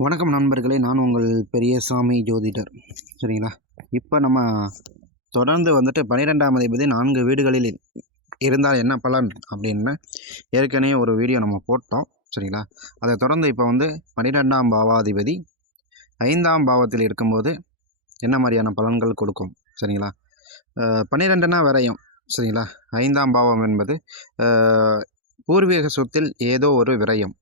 வணக்கம் நண்பர்களே, நான் உங்கள் பெரியசாமி ஜோதிடர். சரிங்களா? இப்போ நம்ம தொடர்ந்து வந்துட்டு 12ஆம் அதிபதி 4 வீடுகளில் இருந்தால் என்ன பலன் அப்படின்னு ஏற்கனவே ஒரு வீடியோ நம்ம போட்டோம். சரிங்களா? அதை தொடர்ந்து இப்போ வந்து 12ஆம் பாவாதிபதி 5ஆம் பாவத்தில் இருக்கும்போது என்ன மாதிரியான பலன்கள் கொடுக்கும். சரிங்களா? 12னா விரயம். சரிங்களா? 5ஆம் பாவம் என்பது பூர்வீக சொத்தில் ஏதோ ஒரு விரயம்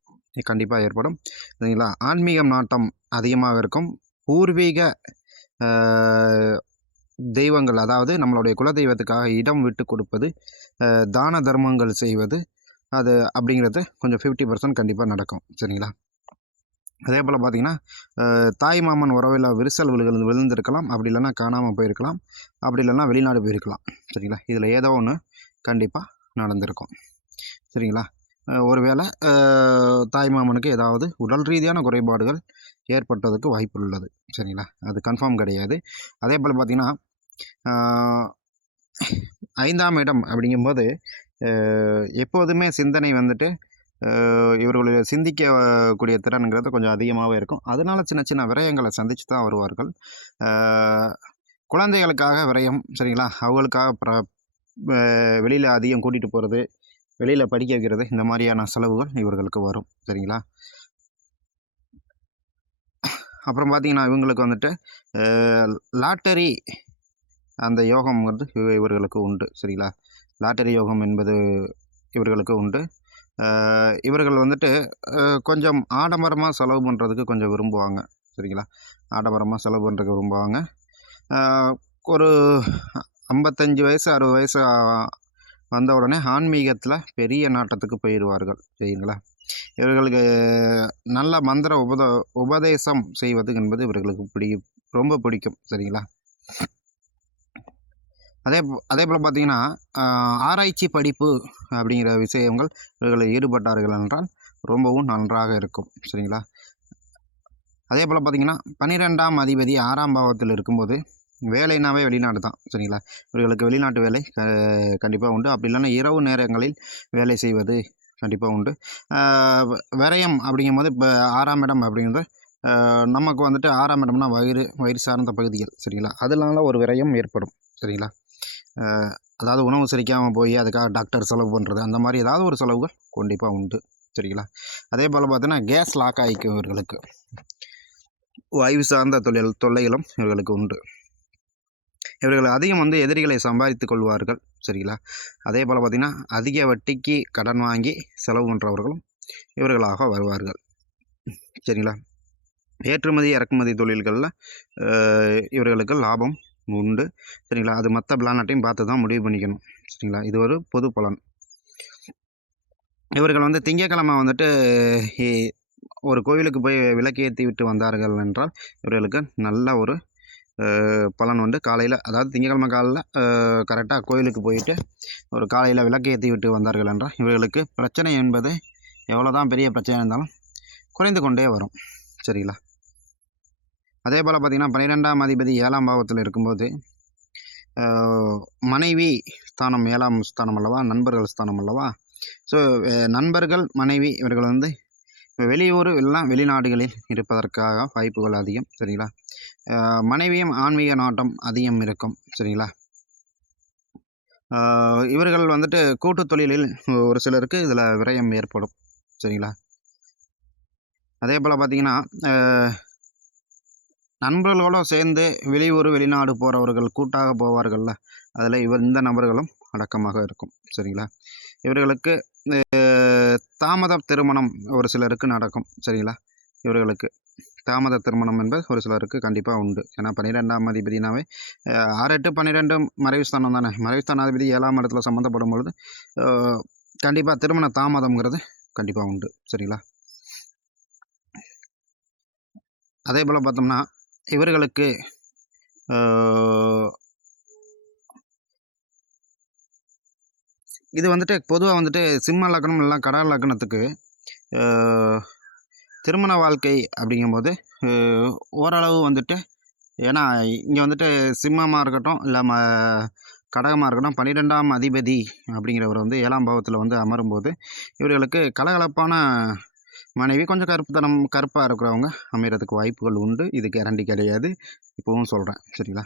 கண்டிப்பாக ஏற்படும். சரிங்களா? ஆன்மீகம் நாட்டம் அதிகமாக இருக்கும். பூர்வீக தெய்வங்கள், அதாவது நம்மளுடைய குலதெய்வத்துக்காக இடம் விட்டு கொடுப்பது, தான தர்மங்கள் செய்வது, அது அப்படிங்கிறது கொஞ்சம் 50% கண்டிப்பாக நடக்கும். சரிங்களா? அதே போல் பார்த்திங்கன்னா, தாய் மாமன் உறவில் விரிசல் விழுந்திருக்கலாம். அப்படி இல்லைன்னா காணாமல் போயிருக்கலாம். அப்படி இல்லைன்னா வெளிநாடு போயிருக்கலாம். சரிங்களா? இதில் ஏதோ ஒன்று கண்டிப்பாக நடந்திருக்கும். சரிங்களா? ஒருவேளை தாய்மாமனுக்கு ஏதாவது உடல் ரீதியான குறைபாடுகள் ஏற்பட்டதுக்கு வாய்ப்பு உள்ளது. சரிங்களா? அது கன்ஃபார்ம் கிடையாது. அதே போல் பார்த்திங்கன்னா, 5ஆம் இடம் அப்படிங்கும்போது எப்போதுமே சிந்தனை வந்துட்டு இவர்களுடைய சிந்திக்கக்கூடிய திறனுங்கிறது கொஞ்சம் அதிகமாகவே இருக்கும். அதனால சின்ன சின்ன விரயங்களை சந்தித்து தான் வருவார்கள். குழந்தைகளுக்காக விரயம். சரிங்களா? அவங்களுக்காக வெளியில் அதிகம் கூட்டிகிட்டு போகிறது, வெளியில் படிக்க வைக்கிறது, இந்த மாதிரியான செலவுகள் இவர்களுக்கு வரும். சரிங்களா? அப்புறம் பார்த்திங்கன்னா, இவங்களுக்கு வந்துட்டு லாட்டரி அந்த யோகம் வந்து இவர்களுக்கு உண்டு. சரிங்களா? லாட்டரி யோகம் என்பது இவர்களுக்கு உண்டு. இவர்கள் வந்துட்டு கொஞ்சம் ஆடம்பரமாக செலவு பண்ணுறதுக்கு கொஞ்சம் விரும்புவாங்க. சரிங்களா? ஆடம்பரமாக செலவு பண்ணுறதுக்கு விரும்புவாங்க. ஒரு 55 வயசு 60 வயசு வந்த உடனே ஆன்மீகத்தில் பெரிய நாட்டத்துக்கு போயிடுவார்கள். சரிங்களா? இவர்களுக்கு நல்ல மந்திர உபதேசம் செய்வது என்பது இவர்களுக்கு ரொம்ப பிடிக்கும். சரிங்களா? அதே போல் பார்த்திங்கன்னா, ஆராய்ச்சி படிப்பு அப்படிங்கிற விஷயங்கள் இவர்கள் ஈடுபட்டார்கள் என்றால் ரொம்பவும் நன்றாக இருக்கும். சரிங்களா? அதே போல் பார்த்திங்கன்னா, 12ஆம் அதிபதி 6ஆம் பாவத்தில் இருக்கும்போது வேலைனாவே வெளிநாடு தான். சரிங்களா? இவர்களுக்கு வெளிநாட்டு வேலை கண்டிப்பாக உண்டு. அப்படி இல்லைன்னா இரவு நேரங்களில் வேலை செய்வது கண்டிப்பாக உண்டு. விரயம் அப்படிங்கும்போது இப்போ 6ஆம் இடம் அப்படிங்கிறது நமக்கு வந்துட்டு 6ஆம் இடம்னா வயிறு சார்ந்த பகுதிகள். சரிங்களா? அதனால ஒரு விரயம் ஏற்படும். சரிங்களா? அதாவது உணவு செரிக்காமல் போய் அதுக்காக டாக்டர் செலவு பண்ணுறது, அந்த மாதிரி ஏதாவது ஒரு செலவுகள் கண்டிப்பாக உண்டு. சரிங்களா? அதே போல் பார்த்தீங்கன்னா, கேஸ் லாக் ஆகிக்கும் இவர்களுக்கு. வாயு சார்ந்த தொல்லைகளும் இவர்களுக்கு உண்டு. இவர்கள் அதிகம் வந்து எதிரிகளை சம்பாதித்து கொள்வார்கள். சரிங்களா? அதே போல் பார்த்திங்கன்னா, அதிக வட்டிக்கு கடன் வாங்கி செலவு பண்ணுறவர்களும் இவர்களாக வருவார்கள். சரிங்களா? ஏற்றுமதி இறக்குமதி தொழில்களில் இவர்களுக்கு லாபம் உண்டு. சரிங்களா? அது மற்ற பிளானட்டையும் பார்த்து தான் முடிவு பண்ணிக்கணும். சரிங்களா? இது ஒரு பொது பலன். இவர்கள் வந்து திங்கக்கிழமை வந்துட்டு ஒரு கோவிலுக்கு போய் விளக்கேற்றி விட்டு வந்தார்கள் என்றால் இவர்களுக்கு நல்ல ஒரு பலன் உண்டு. காலையில், அதாவது திங்கக்கிழமை காலையில் கரெக்டாக கோவிலுக்கு போயிட்டு ஒரு காலையில் விளக்கேற்றி விட்டு வந்தார்கள் என்றால் இவர்களுக்கு பிரச்சனை என்பது எவ்வளோ தான் பெரிய பிரச்சனை இருந்தாலும் குறைந்து கொண்டே வரும். சரிங்களா? அதே போல் பார்த்திங்கன்னா, 12ஆம் அதிபதி 7ஆம் பாவத்தில் இருக்கும்போது மனைவி ஸ்தானம் 7ஆம் ஸ்தானம் அல்லவா, நண்பர்கள் ஸ்தானம் அல்லவா. ஸோ நண்பர்கள், மனைவி இவர்கள் வந்து வெளியூர் இல்லைனா வெளிநாடுகளில் இருப்பதற்காக வாய்ப்புகள் அதிகம். சரிங்களா? மனைவியும் ஆன்மீக நாட்டம் அதிகம் இருக்கும். சரிங்களா? இவர்கள் வந்துட்டு கூட்டு தொழிலில் ஒரு சிலருக்கு இதில் விரயம் ஏற்படும். சரிங்களா? அதே போல் பார்த்திங்கன்னா, நண்பர்களோடு சேர்ந்து வெளியூர் வெளிநாடு போகிறவர்கள் கூட்டாக போவார்கள்ல, அதில் இந்த நபர்களும் அடக்கமாக இருக்கும். சரிங்களா? இவர்களுக்கு தாமத திருமணம் ஒரு சிலருக்கு நடக்கும். சரிங்களா? இவர்களுக்கு தாமத திருமணம் என்பது ஒரு சிலருக்கு கண்டிப்பாக உண்டு. ஏன்னா 12ஆம் அதிபதினாவே 6, 8, 12 மறைவுஸ்தானம் தானே. மறைவுஸ்தானாதிபதி 7ஆம் இடத்துல சம்மந்தப்படும் பொழுது கண்டிப்பாக திருமண தாமதம்ங்கிறது கண்டிப்பாக உண்டு. சரிங்களா? அதே போல் பார்த்தோம்னா, இவர்களுக்கு இது வந்துட்டு பொதுவாக வந்துட்டு சிம்ம லக்னம் இல்லை கடக லக்னத்துக்கு திருமண வாழ்க்கை அப்படிங்கும்போது ஓரளவு வந்துட்டு, ஏன்னா இங்கே வந்துட்டு சிம்மமாக இருக்கட்டும் இல்லை கடகமாக இருக்கட்டும், 12ஆம் அதிபதி அப்படிங்கிறவர் வந்து 7ஆம் பாவத்தில் வந்து அமரும்போது இவர்களுக்கு கலகலப்பான மனைவி கொஞ்சம் கருப்பாக இருக்கிறவங்க அமைகிறதுக்கு வாய்ப்புகள் உண்டு. இது கேரண்டி கிடையாது, இப்போவும் சொல்கிறேன். சரிங்களா?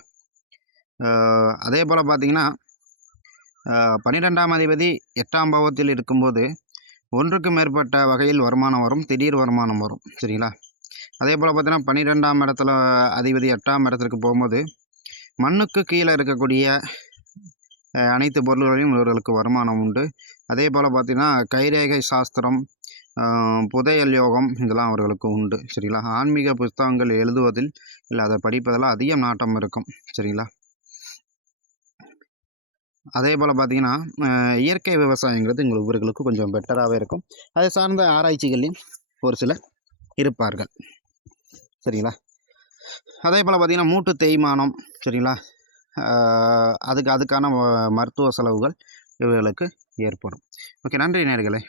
அதே போல் பார்த்தீங்கன்னா 12ஆம் அதிபதி 8ஆம் பாவத்தில் இருக்கும்போது ஒன்றுக்கு மேற்பட்ட வகையில் வருமானம் வரும், திடீர் வருமானம் வரும். சரிங்களா? அதே போல் பார்த்தீங்கன்னா 12ஆம் இடத்துல அதிபதி 8ஆம் இடத்திற்கு போகும்போது மண்ணுக்கு கீழே இருக்கக்கூடிய அனைத்து பொருள்களையும் இவர்களுக்கு வருமானம் உண்டு. அதே போல் பார்த்திங்கன்னா கைரேகை சாஸ்திரம், புதையல் யோகம் இதெல்லாம் அவர்களுக்கு உண்டு. சரிங்களா? ஆன்மீக புத்தகங்கள் எழுதுவதில் இல்லை அதை படிப்பதெல்லாம் அதிக நாட்டம் இருக்கும். சரிங்களா? அதே போல் பார்த்திங்கன்னா இயற்கை விவசாயங்கிறது இவர்களுக்கு கொஞ்சம் பெட்டராகவே இருக்கும். அதை சார்ந்த ஆராய்ச்சிகள்லையும் ஒரு சிலர் இருப்பார்கள். சரிங்களா? அதே போல் பார்த்திங்கன்னா மூட்டு தேய்மானம், சரிங்களா, அதுக்கான மருத்துவ செலவுகள் இவர்களுக்கு ஏற்படும். ஓகே, நன்றி நேயர்களே.